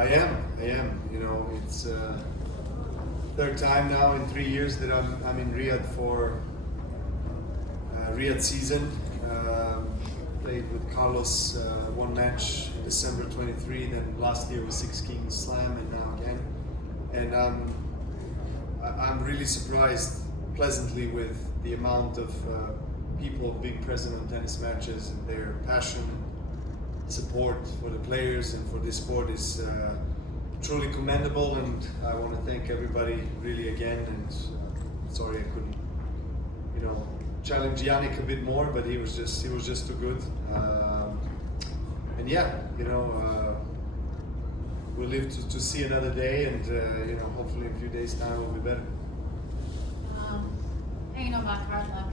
I am. You know, it's third time now in 3 years that I'm in Riyadh for Riyadh season. Played with Carlos one match in December 23. Then last year was Six Kings Slam, and now again. And I'm really surprised pleasantly with the amount of people being present on tennis matches, and their passion and support for the players and for this sport is truly commendable. And I want to thank everybody really again. And sorry I couldn't, you know, challenge Yannick a bit more, but he was just too good. And yeah, you know, we'll live to see another day, and you know, hopefully in a few days' time will be better. Hanging on about hard luck,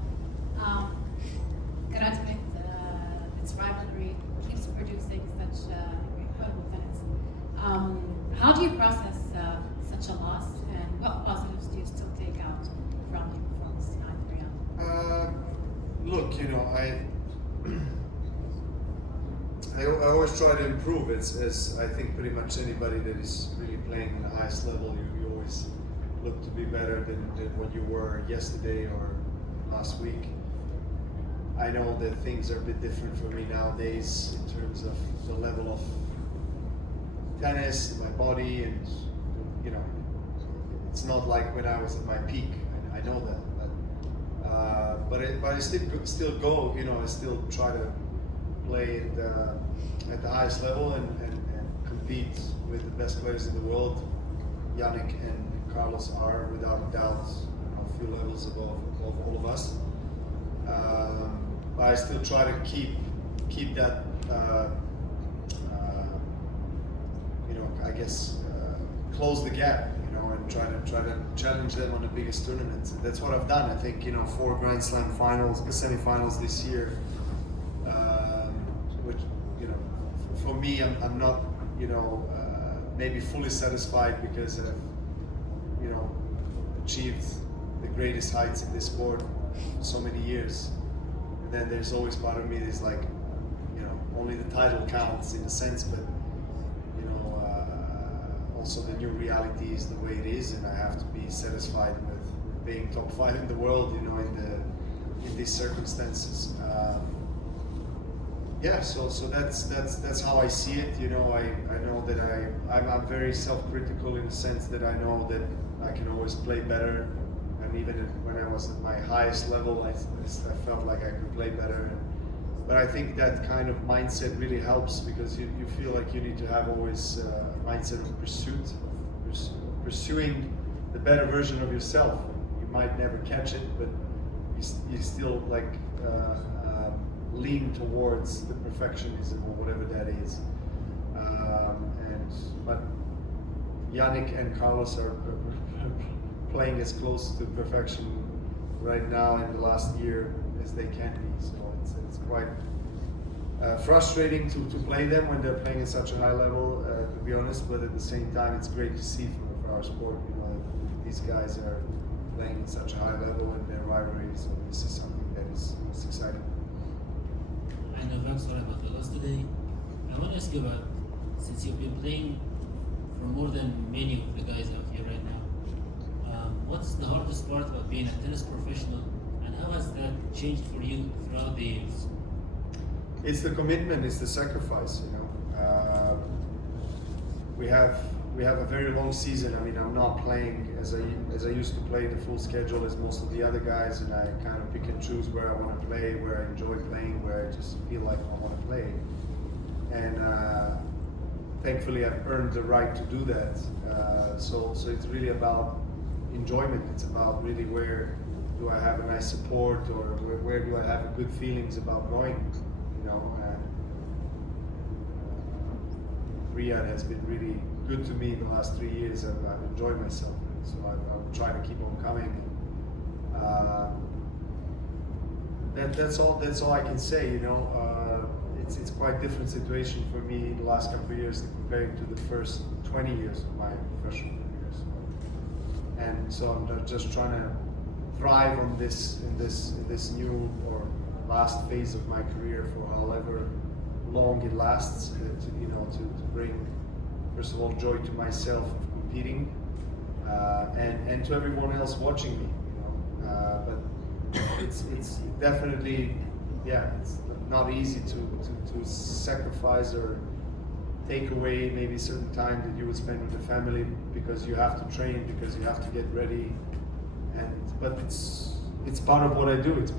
Garage with its rivalry keeps producing such incredible tennis. How do you process such a loss, and what positives do you still take out from your performance tonight, Riyadh? Look, you know, I always try to improve. As I think pretty much anybody that is really playing at the highest level, you always look to be better than what you were yesterday or last week. I know that things are a bit different for me nowadays in terms of the level of tennis, my body, and you know, it's not like when I was at my peak. I know that, but I still go. You know, I still try to play at the highest level and compete with the best players in the world. Yannick and Carlos are without a doubt, you know, a few levels above all of us. But I still try to keep that, you know, I guess close the gap, you know, and try to challenge them on the biggest tournaments. And that's what I've done. I think, you know, 4 Grand Slam finals, semi-finals this year, which, you know, for me, I'm not, you know, maybe fully satisfied because I've, you know, achieved the greatest heights in this sport for so many years. And then there's always part of me that's like, you know, only the title counts in a sense, but you know, also the new reality is the way it is, and I have to be satisfied with being top 5 in the world, you know, in these circumstances. Yeah, so that's how I see it. You know, I know that I'm very self-critical in the sense that I know that I can always play better. And even when I was at my highest level, I felt like I could play better. But I think that kind of mindset really helps, because you feel like you need to have always a mindset of pursuing the better version of yourself. You might never catch it, but you still like lean towards the perfectionism or whatever that is. But Yannick and Carlos are playing as close to perfection right now in the last year as they can be. So it's quite frustrating to play them when they're playing at such a high level, to be honest. But at the same time, it's great to see for our sport. You know, these guys are playing at such a high level and their rivalry. So this is something that is exciting. I know Vak, sorry about the loss today. I want to ask you about, since you've been playing for more than many of the guys out here right now, what's the hardest part about being a tennis professional, and how has that changed for you throughout the years? It's the commitment, it's the sacrifice, you know. We have a very long season. I mean, I'm not playing as I used to play the full schedule as most of the other guys, and I kind of pick and choose where I want to play, where I enjoy playing, where I just feel like I want to play. And thankfully, I've earned the right to do that. So it's really about enjoyment. It's about really where do I have a nice support, or where do I have good feelings about going, you know. And Riyadh has been really good to me in the last 3 years. I've enjoyed myself, so I'll try to keep on coming. That's all I can say, you know. It's quite a different situation for me in the last couple of years comparing to the first 20 years of my professional career. And so I'm just trying to thrive on this in this new or last phase of my career for however long it lasts. To bring first of all, joy to myself of competing, and to everyone else watching me. But it's definitely, yeah, it's not easy to sacrifice or take away maybe certain time that you would spend with the family because you have to train, because you have to get ready, but it's part of what I do. It's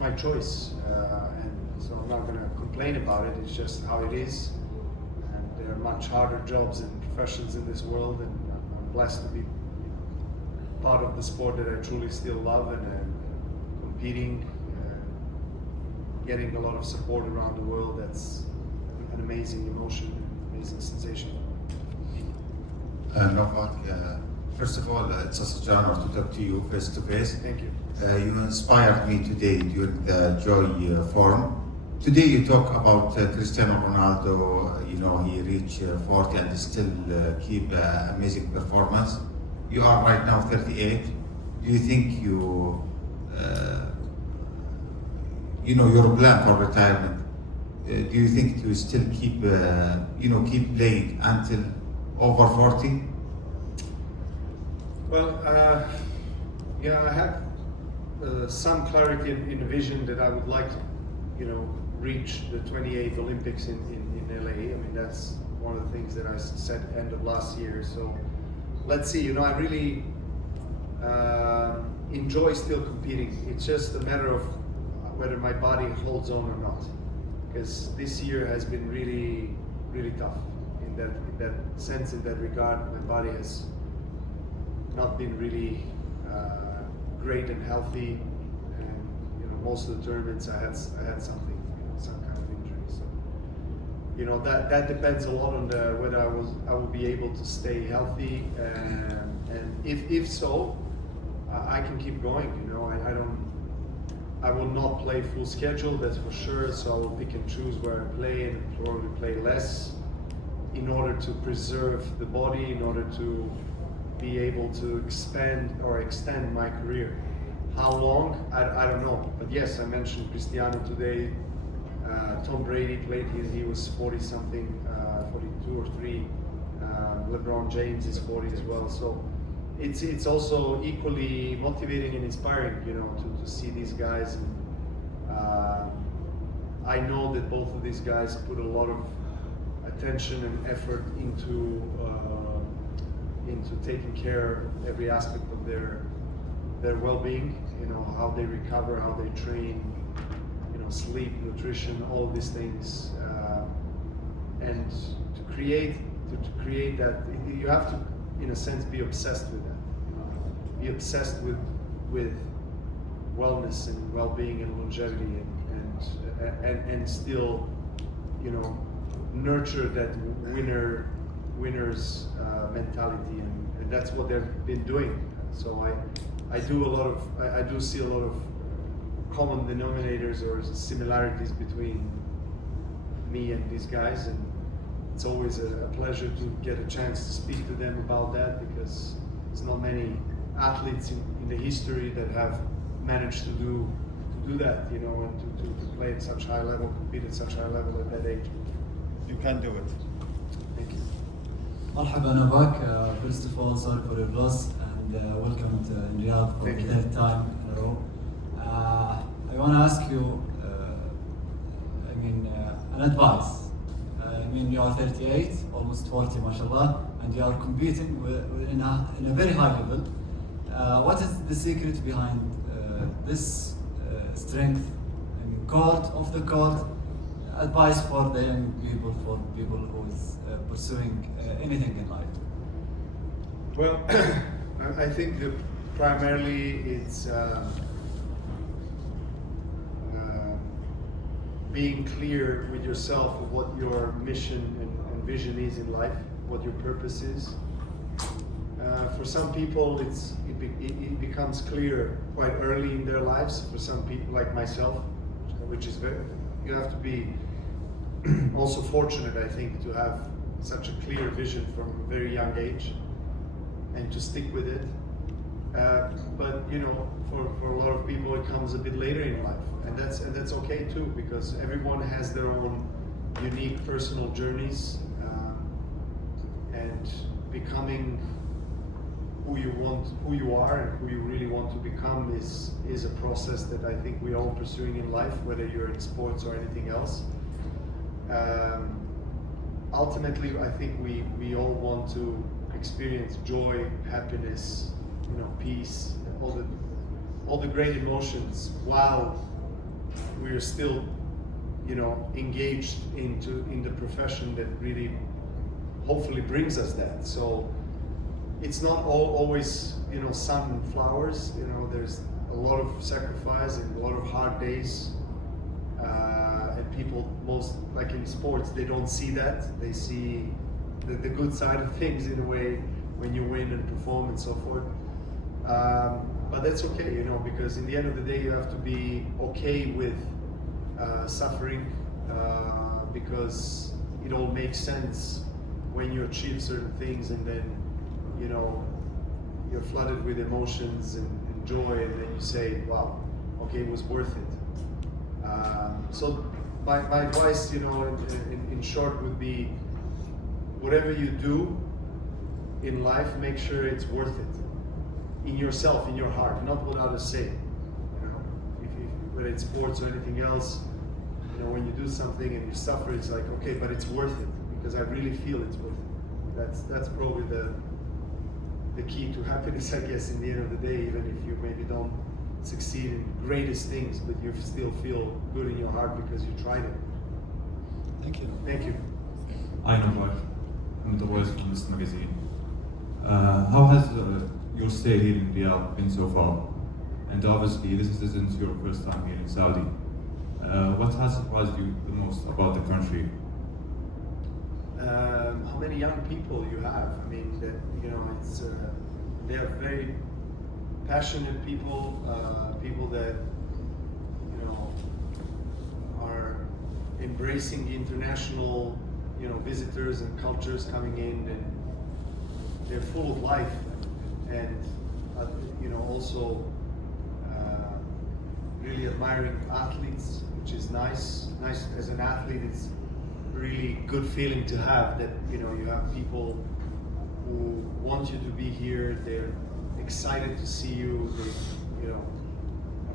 my choice, and so I'm not gonna complain about it. It's just how it is, and there are much harder jobs and professions in this world, and I'm blessed to be part of the sport that I truly still love, and competing, getting a lot of support around the world. That's an amazing emotion, amazing sensation. Novak, first of all, it's such an honor to talk to you face to face. Thank you. You inspired me today during the Joy Forum. Today you talk about Cristiano Ronaldo. You know, he reached 40 and still keep amazing performance. You are right now 38. Do you think your plan for retirement? Do you think to still keep keep playing until over 40? Well, yeah, I have some clarity in a vision that I would like to, reach the 28th Olympics in LA. I mean, that's one of the things that I said end of last year. So let's see. I really enjoy still competing. It's just a matter of whether my body holds on or not. Because this year has been really, really tough in that sense, in that regard. My body has not been really great and healthy, and most of the tournaments I had something, some kind of injury. So that depends a lot on whether I will be able to stay healthy, and if so, I can keep going. I will not play full schedule, that's for sure. So I will pick and choose where I play, and probably play less in order to preserve the body, in order to be able to expand or extend my career. How long? I don't know. But yes, I mentioned Cristiano today. Tom Brady played, he was 40 something, 42 or 3. LeBron James is 40 as well. So it's also equally motivating and inspiring, to see these guys. And I know that both of these guys put a lot of attention and effort into taking care of every aspect of their well-being. How they recover, how they train, sleep, nutrition, all these things, and to create that, you have to, in a sense, be obsessed with that. Be obsessed with wellness and well-being and longevity, and still, nurture that winner's mentality, and that's what they've been doing. So I do see a lot of common denominators or similarities between me and these guys, and it's always a pleasure to get a chance to speak to them about that, because there's not many athletes in the history that have managed to do that, and to play at such high level, compete at such high level at that age. You can do it. Thank you. Marhaba Novak, first of all, sorry for your loss, and welcome to Riyadh for Thank the you. third time in a row. I want to ask you, an advice. You are 38, almost 40, mashallah, and you are competing in a very high level. What is the secret behind this strength? Court, off the court, advice for the young people, for people who is pursuing anything in life. Well, I think that primarily it's being clear with yourself of what your mission and vision is in life, what your purpose is. For some people, it becomes clear quite early in their lives. For some people, like myself, which is you have to be also fortunate, I think, to have such a clear vision from a very young age and to stick with it. But for a lot of people, it comes a bit later in life, and that's okay too, because everyone has their own unique personal journeys, and becoming who you are and who you really want to become is a process that I think we're all pursuing in life, whether you're in sports or anything else. Ultimately, I think we all want to experience joy, happiness, peace, all the great emotions while we're still, engaged in the profession that really, hopefully, brings us that. So it's not always, sun and flowers. There's a lot of sacrifice and a lot of hard days. And people, most like in sports, they don't see that. They see the good side of things in a way when you win and perform and so forth. But that's okay, because in the end of the day, you have to be okay with suffering, because it all makes sense when you achieve certain things, and then you're flooded with emotions and joy, and then you say, wow, okay, it was worth it. So my advice, in short, would be whatever you do in life, make sure it's worth it in yourself, in your heart, not what others say. Whether it's sports or anything else, when you do something and you suffer, it's like, okay, but it's worth it because I really feel it's worth it. That's probably the key to happiness, I guess, in the end of the day, even if you maybe don't succeed in greatest things, but you still feel good in your heart because you tried it. Thank you. Thank you. I know Mark. I'm the voice from this magazine. How has your stay here in Riyadh been so far? And obviously, this isn't your first time here in Saudi. What has surprised you the most about the country? How many young people you have? I mean, it's they are very passionate people, people that are embracing the international visitors and cultures coming in, and they're full of life, and also really admiring athletes, which is nice. Nice as an athlete, it's really good feeling to have that you have people who want you to be here. They're excited to see you. They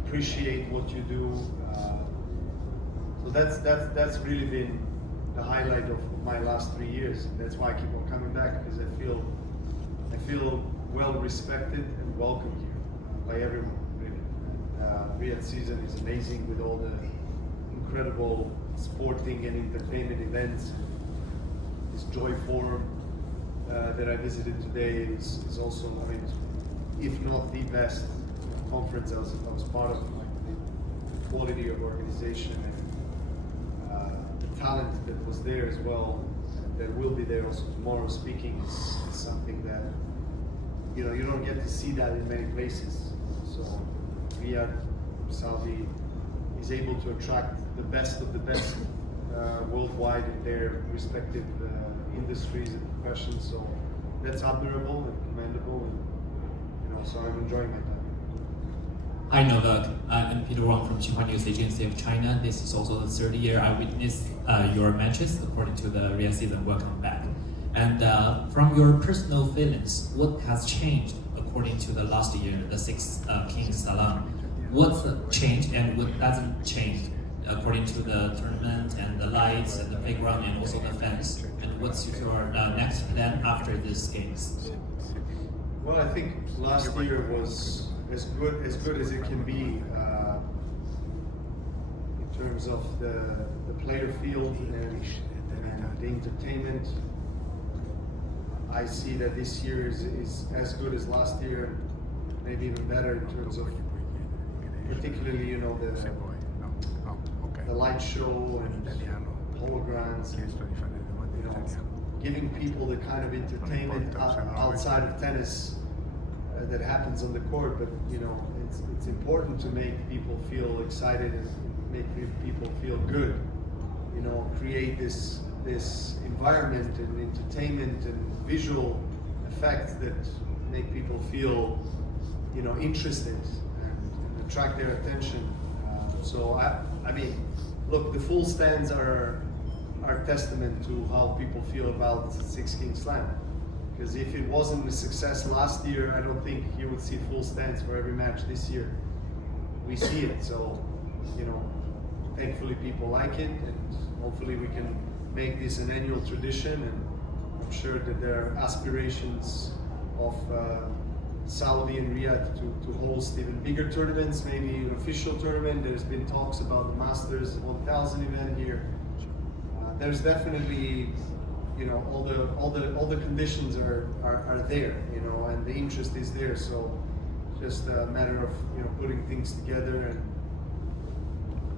appreciate what you do. So that's really been the highlight of my last 3 years, and that's why I keep on coming back, because I feel well respected and welcomed here by everyone. Really, Riyadh season is amazing with all the incredible sporting and entertainment events. This Joy Forum that I visited today is also, I mean, if not the best conference I was part of. Like the quality of organization and the talent that was there as well, that will be there also tomorrow speaking is something that you don't get to see that in many places. So Riyadh, Saudi, is able to attract the best of the best worldwide in their respective industries and professions. So that's admirable and commendable, and so I'm enjoying my time. Hi Novak, I'm Peter Wang from Xinhua News Agency of China. This is also the third year I witnessed your matches according to the Riyadh season. Welcome back. And from your personal feelings, what has changed according to the last year, the Six Kings Salon? What's changed and what hasn't changed according to the tournament and the lights and the playground and also the fans? And what's your next plan after these games? Well, I think last year was as good as it can be in terms of the player field and the entertainment. I see that this year is as good as last year, maybe even better in terms of particularly the light show and holograms, giving people the kind of entertainment outside of tennis that happens on the court. But it's important to make people feel excited and make people feel good. Create this environment and entertainment and visual effects that make people feel interested and attract their attention. So I mean, look, the full stands are testament to how people feel about Six Kings Slam. Because if it wasn't a success last year, I don't think you would see full stands for every match this year. We see it, so you know, thankfully people like it, and hopefully we can make this an annual tradition. And I'm sure that there are aspirations of Saudi and Riyadh to host even bigger tournaments, maybe an official tournament. There's been talks about the Masters 1000 event here. There's definitely, you know, all the conditions are there, you know, and the interest is there. So just a matter of, you know, putting things together. And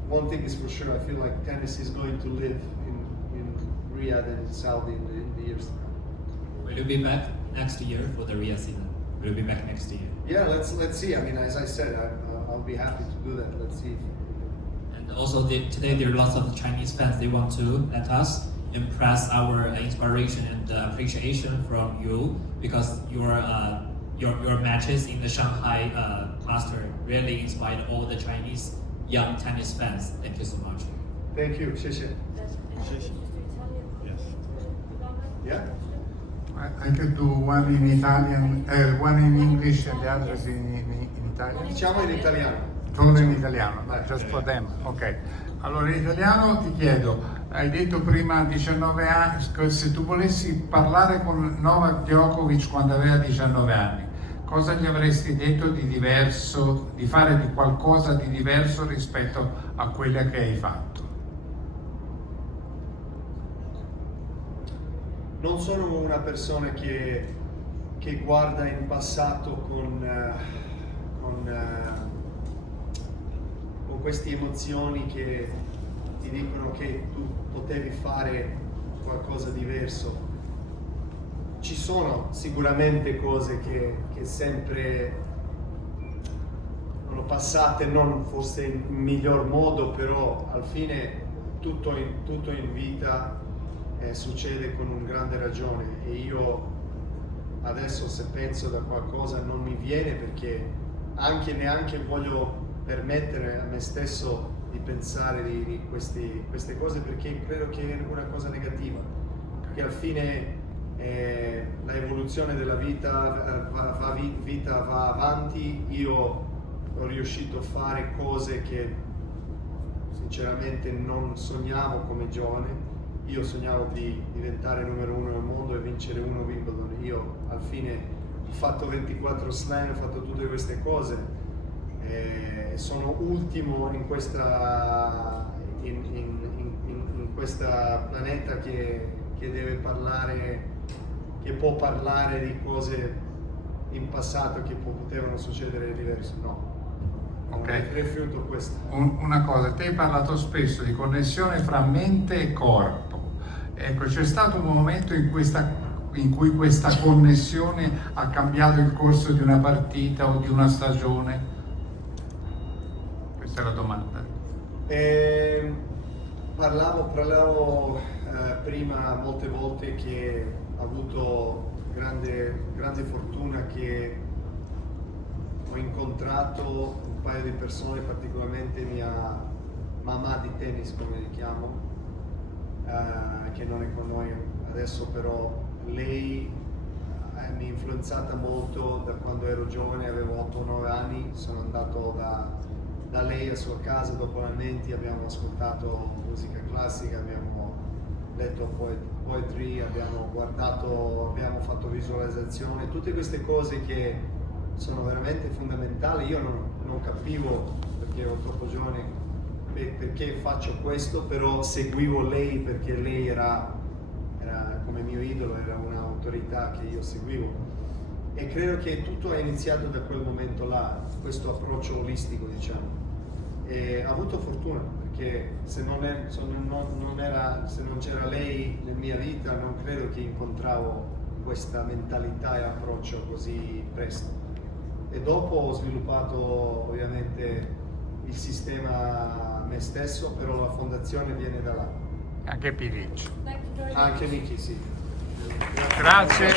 one thing is for sure, I feel like tennis is going to live in Riyadh and in Saudi in the years to come. Will you be back next year for the Riyadh season? Will you be back next year? Yeah, let's see. I mean, as I said, I'll be happy to do that. Let's see. And also today there are lots of Chinese fans. They want to let us impress our inspiration and appreciation from you, because your matches in the Shanghai Master really inspired all the Chinese young tennis fans. Thank you so much. Thank you. 谢谢. Yes. Yeah. I can do one in Italian, one in English and the others in Italian. Diciamo in italiano. Solo in italiano, just for them. Ok. Allora in italiano ti chiedo, hai detto prima 19 anni, se tu volessi parlare con Novak Djokovic quando aveva 19 anni, cosa gli avresti detto di diverso, di fare di qualcosa di diverso rispetto a quella che hai fatto? Non sono una persona che guarda in passato con queste emozioni che ti dicono che tu potevi fare qualcosa diverso. Ci sono sicuramente cose che sempre sono passate, non forse in miglior modo, però alla fine tutto in vita succede con un grande ragione, e io adesso se penso da qualcosa non mi viene, perché neanche voglio permettere a me stesso di pensare di queste cose, perché credo che è una cosa negativa, che alla fine la evoluzione della vita va avanti. Io ho riuscito a fare cose che sinceramente non sognavo come giovane. Io sognavo di diventare numero 1 nel mondo e vincere uno Wimbledon. Io alla fine ho fatto 24 slam, ho fatto tutte queste cose. Sono ultimo in questa planeta che deve parlare, che può parlare di cose in passato che potevano succedere diverse. No. Ok. Rifiuto questo. Una cosa, te hai parlato spesso di connessione fra mente e corpo. Ecco, c'è stato un momento in cui questa connessione ha cambiato il corso di una partita o di una stagione? Questa è la domanda. Parlavo prima molte volte che ho avuto grande fortuna, che ho incontrato un paio di persone, particolarmente mia mamma di tennis, come li chiamo, che non è con noi adesso, però lei mi ha influenzata molto da quando ero giovane, avevo 8-9 anni, sono andato da lei a sua casa dopo allenamenti, abbiamo ascoltato musica classica, abbiamo letto poetry, abbiamo fatto visualizzazione, tutte queste cose che sono veramente fondamentali. Io non capivo, perché ero troppo giovane, perché faccio questo, però seguivo lei perché lei era come mio idolo, era un'autorità che io seguivo, e credo che tutto è iniziato da quel momento là, questo approccio olistico, diciamo. E ho avuto fortuna, perché se non c'era lei nella mia vita, non credo che incontravo questa mentalità e approccio così presto. E dopo ho sviluppato ovviamente il sistema me stesso, però la fondazione viene da là. Anche Pilic. Anche Niki, sì. Grazie.